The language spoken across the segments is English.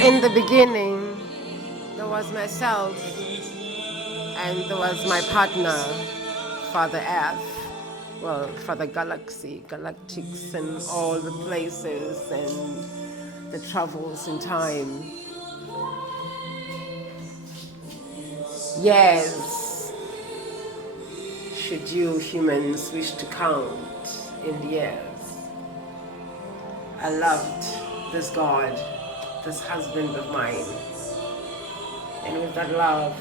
In the beginning, there was myself, and there was my partner, Father Earth, well, Father Galaxy, galactics, and all the places and the travels in time. Yes, should you humans wish to count in the years, I loved this God, this husband of mine, and with that love,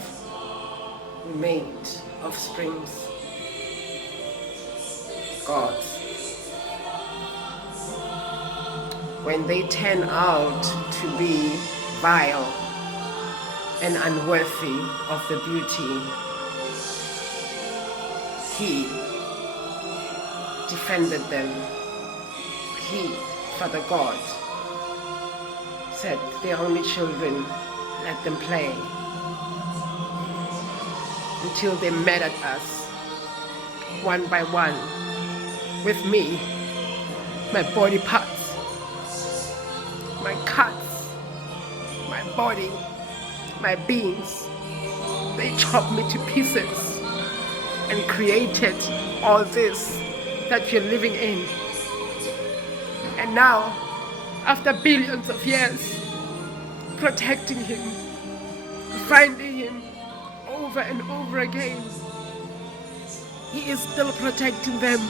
we made offsprings, gods. When they turn out to be vile and unworthy of the beauty, He defended them. He, Father God, said, they're only children, let them play. Until they met at us, one by one, with me, my body parts, my cuts, my body, my beings. They chopped me to pieces and created all this that you're living in. And now, after billions of years, protecting him, finding him over and over again, he is still protecting them,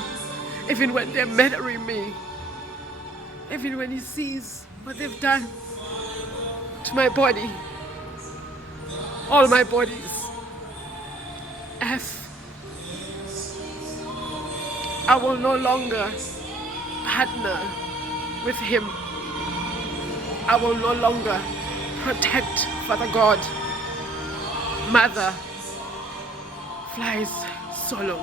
even when they're murdering me, even when he sees what they've done to my body, all my bodies. I will no longer partner with him. I will no longer protect Father God. Mother flies solo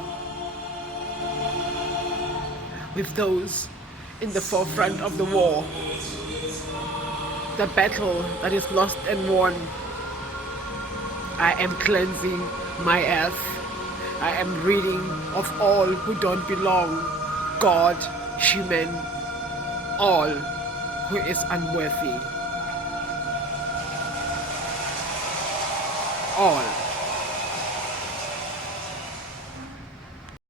with those in the forefront of the war, the battle that is lost and won. I am cleansing my earth. I am ridding of all who don't belong, God, human, all who is unworthy. All.